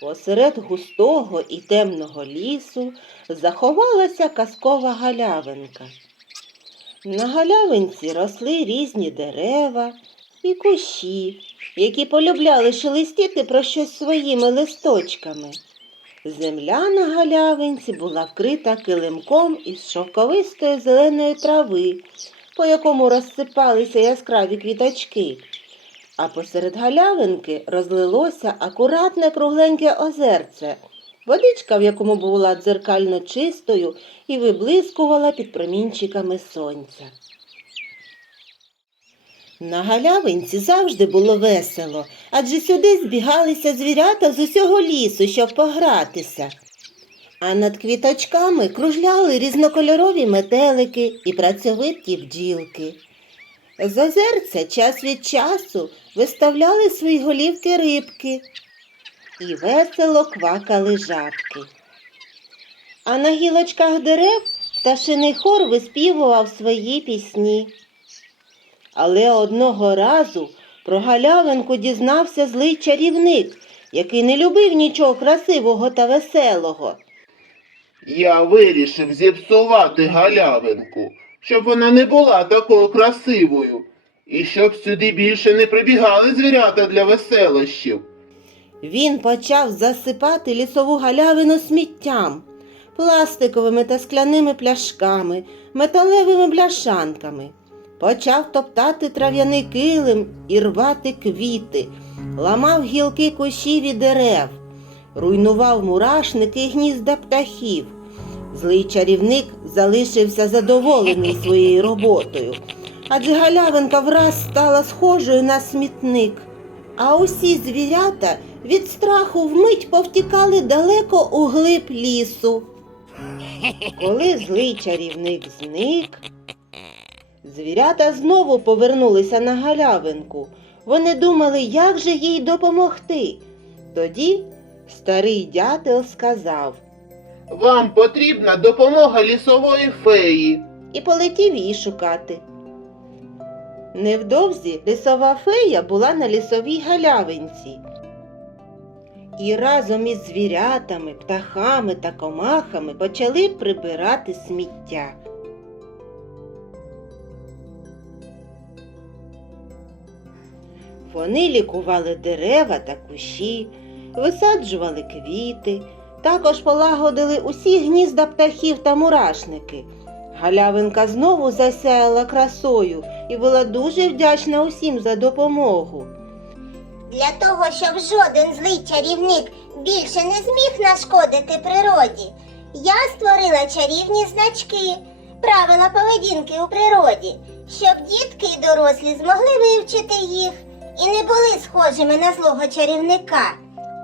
Посеред густого і темного лісу заховалася казкова галявинка. На галявинці росли різні дерева і кущі, які полюбляли шелестіти про щось своїми листочками. Земля на галявинці була вкрита килимком із шовковистої зеленої трави, по якому розсипалися яскраві квіточки. А посеред галявинки розлилося акуратне кругленьке озерце, водичка в якому була дзеркально чистою і виблискувала під промінчиками сонця. На галявинці завжди було весело, адже сюди збігалися звірята з усього лісу, щоб погратися. А над квіточками кружляли різнокольорові метелики і працьовиті бджілки. Озерця час від часу виставляли свої голівки рибки і весело квакали жабки. А на гілочках дерев пташиний хор виспівував свої пісні. Але одного разу про галявинку дізнався злий чарівник, який не любив нічого красивого та веселого. Я вирішив зіпсувати галявинку, щоб вона не була такою красивою, і щоб сюди більше не прибігали звірята для веселощів. Він почав засипати лісову галявину сміттям, пластиковими та скляними пляшками, металевими бляшанками. Почав топтати трав'яний килим і рвати квіти, ламав гілки кущів і дерев, руйнував мурашники і гнізда птахів. Злий чарівник залишився задоволений своєю роботою, адже галявинка враз стала схожою на смітник. А усі звірята від страху вмить повтікали далеко у глиб лісу. Коли злий чарівник зник, звірята знову повернулися на галявинку. Вони думали, як же їй допомогти. Тоді старий дятел сказав Вам потрібна допомога лісової феї. і полетів її шукати. Невдовзі лісова фея була на лісовій галявинці. І разом із звірятами, птахами та комахами почали прибирати сміття. Вони лікували дерева та кущі, висаджували квіти, також полагодили усі гнізда птахів та мурашники. Галявинка знову засяяла красою і була дуже вдячна усім за допомогу. Для того, щоб жоден злий чарівник більше не зміг нашкодити природі, я створила чарівні значки, правила поведінки у природі, щоб дітки і дорослі змогли вивчити їх і не були схожими на злого чарівника.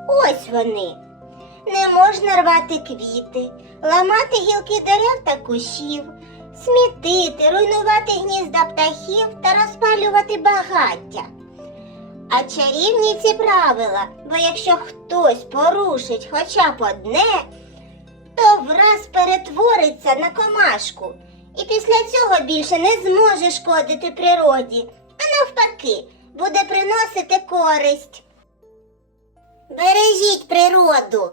Ось вони. Не можна рвати квіти, ламати гілки дерев та кущів, смітити, руйнувати гнізда птахів та розпалювати багаття. А чарівні ці правила, бо якщо хтось порушить хоча б одне, то враз перетвориться на комашку і після цього більше не зможе шкодити природі, а навпаки, буде приносити користь. Бережіть природу.